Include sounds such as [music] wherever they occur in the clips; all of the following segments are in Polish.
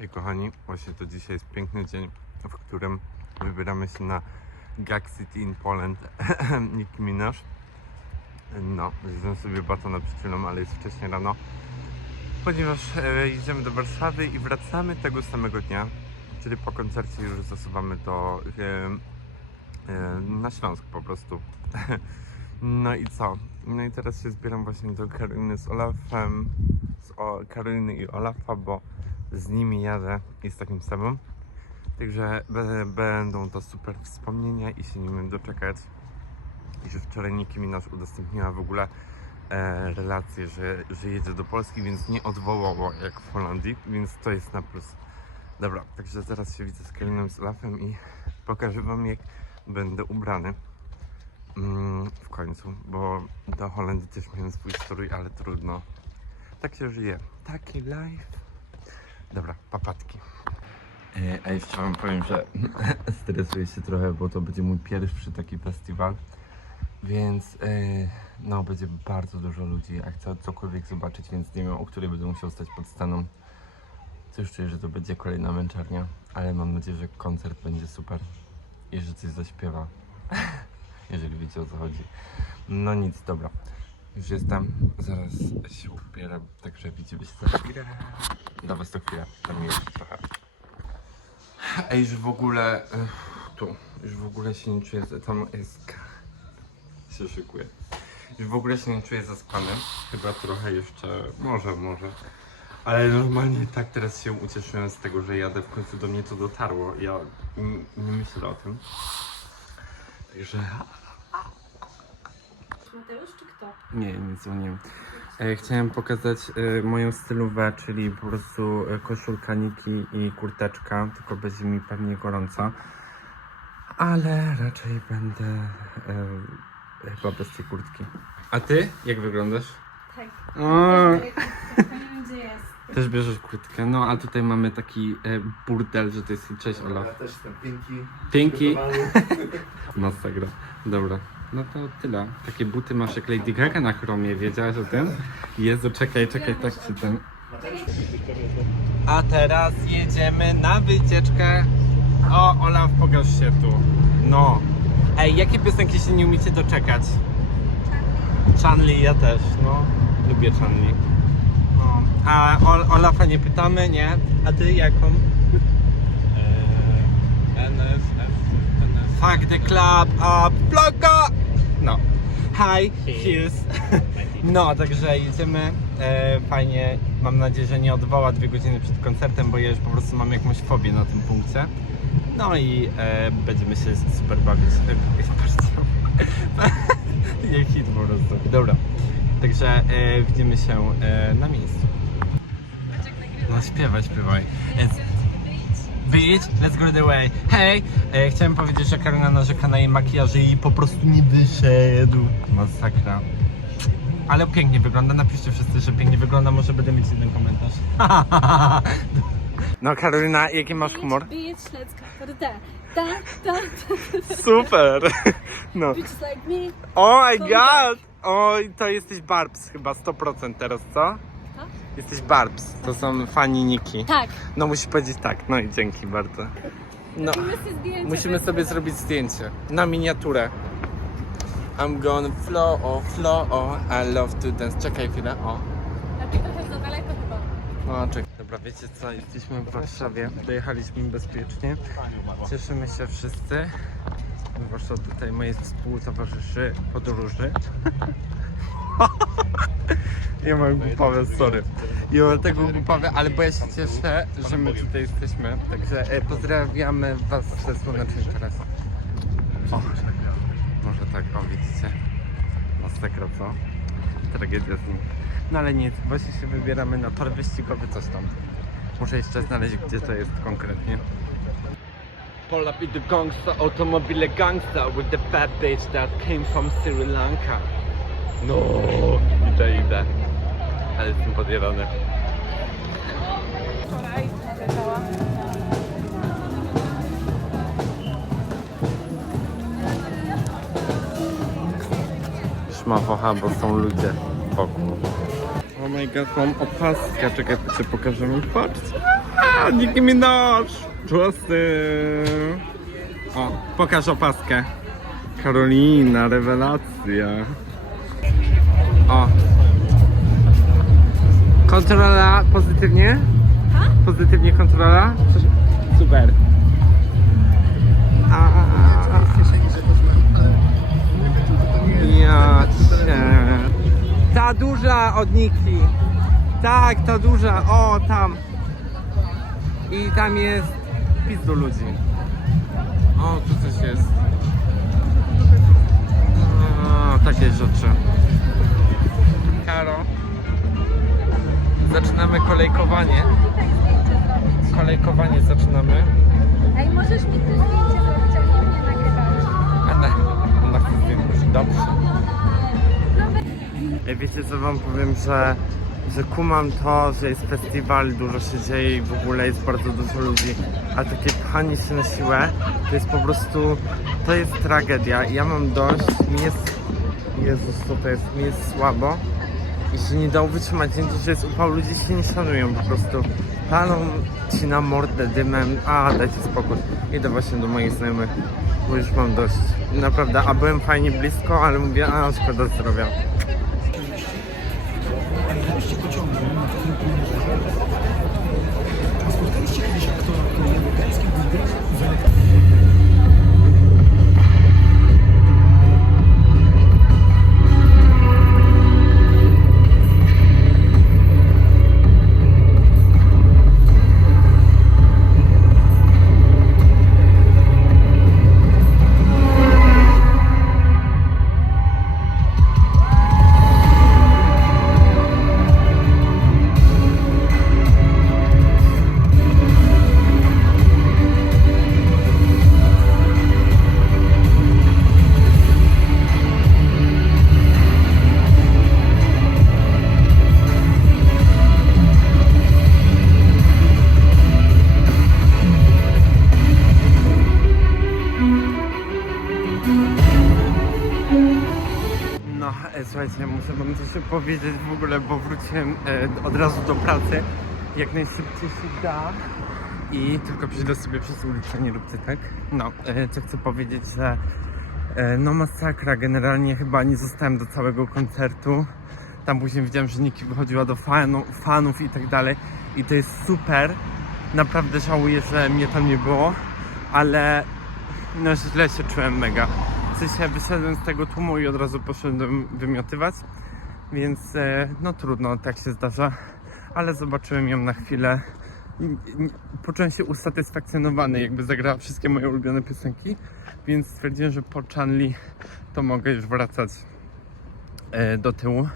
Hej kochani, właśnie to dzisiaj jest piękny dzień, w którym wybieramy się na Gag City in Poland [laughs] Nicki Minaj. No, zjadłem sobie batona przed chwilą, ale jest wcześnie rano, ponieważ e, jedziemy do Warszawy i wracamy tego samego dnia, czyli po koncercie już zasuwamy do e, e, na Śląsk po prostu. [laughs] No i co? No i teraz się zbieram właśnie do Karoliny z Olafem, z o, Karoliny i Olafa, bo z nimi jadę i z takim samym. Także będą to super wspomnienia i się nie wiem doczekać. I że wczoraj Nicki Minaj udostępniła w ogóle e, relację, że, że jedzie do Polski, więc nie odwołało jak w Holandii, więc to jest na plus. Dobra, także zaraz się widzę z Karoliną z Olafem i pokażę wam jak będę ubrany. Mm, w końcu, bo do Holandii też miałem swój strój, ale trudno. Tak się żyje. Taki life. Dobra, papatki. E, A jeszcze wam powiem, że [laughs] stresuję się trochę, bo to będzie mój pierwszy taki festiwal. Więc e, no, będzie bardzo dużo ludzi, a chcę cokolwiek zobaczyć, więc nie wiem, o której będę musiał stać pod sceną. Coś czuję, że to będzie kolejna męczarnia, ale mam nadzieję, że koncert będzie super i że coś zaśpiewa [laughs] jeżeli wiecie o co chodzi. No nic, dobra. Już jestem, zaraz się ubieram, także widzimy się za chwilę. Dla was to chwilę, tam jest trochę. Ej, już w ogóle, tu, już w ogóle się nie czuję, tam jest, się szykuję. Już w ogóle się nie czuję zaspany, chyba trochę jeszcze, może, może. Ale normalnie tak teraz się ucieszyłem z tego, że jadę, w końcu do mnie to dotarło. Ja nie myślę o tym. Także Mateusz czy kto? Nie, nie dzwoniłem. E, chciałem pokazać e, moją stylówę, czyli po prostu e, koszulka Niki i kurteczka, tylko będzie mi pewnie gorąco. Ale raczej będę e, chyba bez tej kurtki. A ty? Jak wyglądasz? Tak. O, Nie wiem gdzie jest. też bierzesz kurtkę. No, a tutaj mamy taki e, burdel, że to jest... Cześć Olaf. Ja też jestem piękny. Pięki. [laughs] Masakra. Dobra. No to tyle. Takie buty masz jak Lady Gaga na chromie, wiedziałaś o tym? Jezu, czekaj, czekaj, tak się ten... A teraz jedziemy na wycieczkę. O, Olaf, pokaż się tu. No. Ej, jakie piosenki się nie umiecie doczekać? Chanli, ja też, no. Lubię Chanli. No. A Ol Olafa nie pytamy, nie? A ty jaką? Fuck the club up, Bloko! No. Hi, here's. [laughs] No, także jedziemy. E, fajnie. Mam nadzieję, że nie odwoła dwie godziny przed koncertem, bo ja już po prostu mam jakąś fobię na tym punkcie. No i e, będziemy się super bawić. E. [laughs] [laughs] Nie hit po prostu. Dobra. Także e, widzimy się e, na miejscu. No śpiewaj, śpiewaj. It's Beach, let's go the way. Hej! E, chciałem powiedzieć, że Karolina narzeka na jej makijaż i jej po prostu nie wyszedł. Masakra. Ale pięknie wygląda, napiszcie wszyscy, że pięknie wygląda, może będę mieć jeden komentarz. [laughs] No Karolina, jaki masz humor? Beach, let's go for the da, da, da, da. Super! [laughs] No. Bitches like me. Oh my god! Oj, to jesteś Barbs chyba 100% teraz, co? Jesteś Barbs, to są fani Niki. Tak. No musisz powiedzieć tak, no i dzięki bardzo. No. Musimy sobie zdjęcie. Musimy sobie zrobić zdjęcie na miniaturę. I'm gonna flow, oh, flow, oh, I love to dance. Czekaj chwilę, o. A ty trochę za daleko chyba. No, czekaj. Dobra, wiecie co, jesteśmy w Warszawie, dojechaliśmy bezpiecznie. Cieszymy się wszyscy. Zwłaszcza tutaj moi współtowarzyszy podróży. [laughs] Ja mam głupawę, sorry. Ja mam tego głupawę, ale bo ja się cieszę, że my tutaj jesteśmy. Także e, pozdrawiamy was ze słonecznej teraz. O, może tak, o widzicie. Masakra, co? Tragedia z nim. No ale nic, właśnie się wybieramy na tor wyścigowy, coś tam. Muszę jeszcze znaleźć, gdzie to jest konkretnie. Pull up in the gangsta, automobile gangsta with the bad bitch that came from Sri Lanka. No, idę, idę. Ale jestem podjewany. Wczoraj nagrywałam. Szmafocha, bo są ludzie wokół. Oh my god, mam opaskę. Czekaj, cię pokażę mi. Patrzcie. A, Nicki Minaj! Człosty! O, pokaż opaskę. Karolina, rewelacja. O. Kontrola pozytywnie? Pozytywnie kontrola? Coś... Super. A, ja cię. Ta duża od Niki. Tak, ta duża. O, tam. I tam jest pis do ludzi. O, tu coś jest. O, takie rzeczy. Karo. Zaczynamy kolejkowanie. Kolejkowanie zaczynamy. Ej, możesz mi tu zdjęcie zrobić, ale mnie nagrywać. Ale ona chce zdjąć. Dobrze. Ej, Wiecie co wam powiem, że, że kumam to, że jest festiwal, dużo się dzieje i w ogóle jest bardzo dużo ludzi, a takie pchanie się na siłę to jest po prostu, to jest tragedia. Ja mam dość, mi jest, Jezus to jest, mi jest słabo i się nie dało wytrzymać, to, że jest upał, ludzie się nie szanują po prostu. Palą ci na mordę dymem, a dajcie spokój. Idę właśnie do moich znajomych, bo już mam dość. Naprawdę, a byłem fajnie blisko, ale mówię, a szkoda zdrowia. E, słuchajcie, muszę wam coś powiedzieć w ogóle, bo wróciłem e, od razu do pracy jak najszybciej się da i tylko przejdę sobie przez ulicę, nie róbcie tak. No, e, co chcę powiedzieć, że e, no masakra, generalnie chyba nie zostałem do całego koncertu. Tam później widziałem, że Niki wychodziła do fanu, fanów i tak dalej i to jest super. Naprawdę żałuję, że mnie tam nie było, ale no źle się czułem mega. Sensie wyszedłem z tego tłumu i od razu poszedłem wymiotywać, więc e, no trudno, tak się zdarza, ale zobaczyłem ją na chwilę. Poczułem się usatysfakcjonowany, jakby zagrała wszystkie moje ulubione piosenki, więc stwierdziłem, że po Chanli to mogę już wracać e, do tyłu.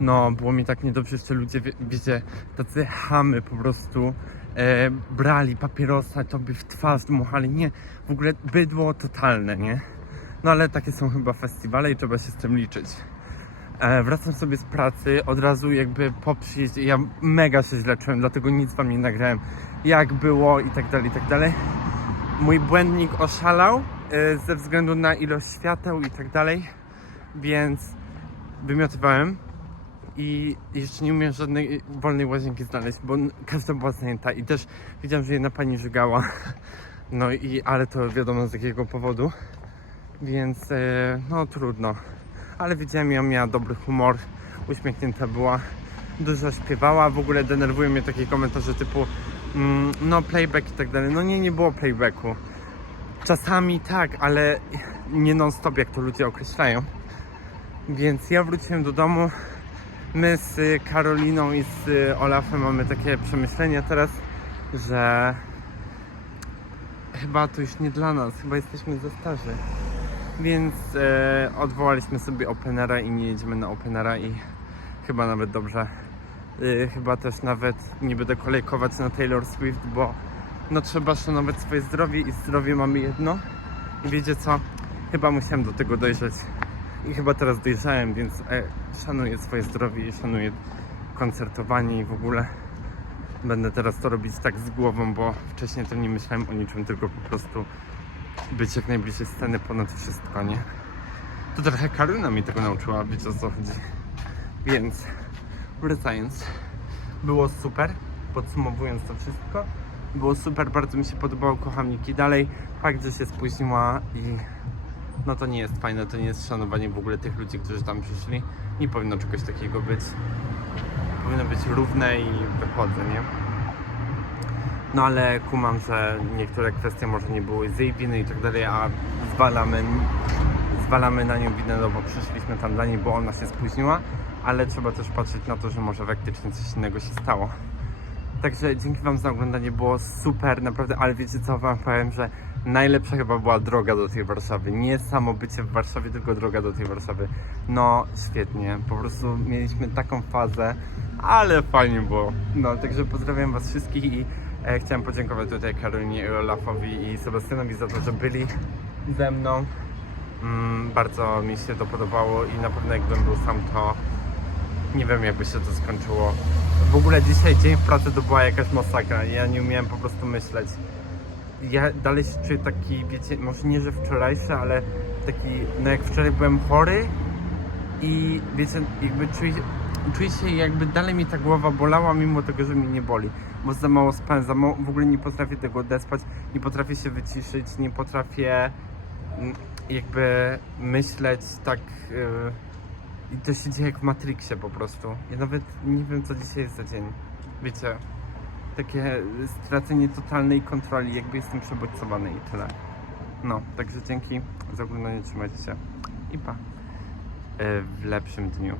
No, było mi tak niedobrze, jeszcze ludzie, wie, wiecie, tacy chamy po prostu e, brali papierosa, tobie w twarz dmuchali, nie, w ogóle bydło totalne, nie? No ale takie są chyba festiwale i trzeba się z tym liczyć. E, wracam sobie z pracy, od razu jakby po przyjeździe, ja mega się źle dlatego nic wam nie nagrałem, jak było i tak dalej, i tak dalej. Mój błędnik oszalał e, ze względu na ilość świateł i tak dalej, więc wymiotowałem i jeszcze nie umiem żadnej wolnej łazienki znaleźć, bo każda była zajęta i też widziałem, że jedna pani żygała. [laughs] No i, ale to wiadomo z jakiego powodu, więc e, no trudno. Ale widziałem, ją miała dobry humor, uśmiechnięta była, dużo śpiewała, w ogóle denerwują mnie takie komentarze typu mm, no playback i tak dalej. No nie, nie było playbacku. Czasami tak, ale nie non stop jak to ludzie określają. Więc ja wróciłem do domu, my z Karoliną i z Olafem mamy takie przemyślenia teraz, że chyba to już nie dla nas, chyba jesteśmy za starzy. Więc e, odwołaliśmy sobie Openera i nie jedziemy na Openera i chyba nawet dobrze. Y, chyba też nawet nie będę kolejkować na Taylor Swift, bo no trzeba szanować swoje zdrowie i zdrowie mamy jedno. I wiecie co? Chyba musiałem do tego dojrzeć. I chyba teraz dojrzałem, więc e, szanuję swoje zdrowie i szanuję koncertowanie i w ogóle będę teraz to robić tak z głową, bo wcześniej to nie myślałem o niczym, tylko po prostu być jak najbliżej sceny ponad wszystko, nie? To trochę Karolina mi tego nauczyła, wiecie o co chodzi. Więc wracając, było super, podsumowując to wszystko, było super, bardzo mi się podobało, kocham Niki dalej. Fakt, że się spóźniła i no to nie jest fajne, to nie jest szanowanie w ogóle tych ludzi, którzy tam przyszli. Nie powinno czegoś takiego być. Powinno być równe i wychodzę, nie? No ale kumam, że niektóre kwestie może nie były z jej winy i tak dalej, a zwalamy, zwalamy na nią winę, no bo przyszliśmy tam dla niej, bo ona się spóźniła, ale trzeba też patrzeć na to, że może faktycznie coś innego się stało. Także dzięki Wam za oglądanie, było super, naprawdę, ale wiecie co Wam powiem, że najlepsza chyba była droga do tej Warszawy. Nie samo bycie w Warszawie, tylko droga do tej Warszawy. No świetnie, po prostu mieliśmy taką fazę, ale fajnie było. No, także pozdrawiam Was wszystkich i chciałem podziękować tutaj Karolinie Olafowi i Sebastianowi za to, że byli ze mną. Mm, bardzo mi się to podobało i na pewno jakbym był sam, to nie wiem jakby się to skończyło. W ogóle dzisiaj dzień w pracy to była jakaś masakra. Ja nie umiałem po prostu myśleć. Ja dalej się czuję taki, wiecie, może nie, że wczorajszy, ale taki, no jak wczoraj byłem chory i wiecie, jakby czuję, czuję się jakby dalej mi ta głowa bolała, mimo tego, że mi nie boli. Bo za mało spałem, w ogóle nie potrafię tego odespać, nie potrafię się wyciszyć, nie potrafię mm, jakby myśleć tak... Yy, i to się dzieje jak w Matrixie po prostu. Ja nawet nie wiem, co dzisiaj jest za dzień. Wiecie, takie stracenie totalnej kontroli, jakby jestem przebodźcowany i tyle. No, także dzięki za oglądanie, trzymajcie się i pa. E, W lepszym dniu.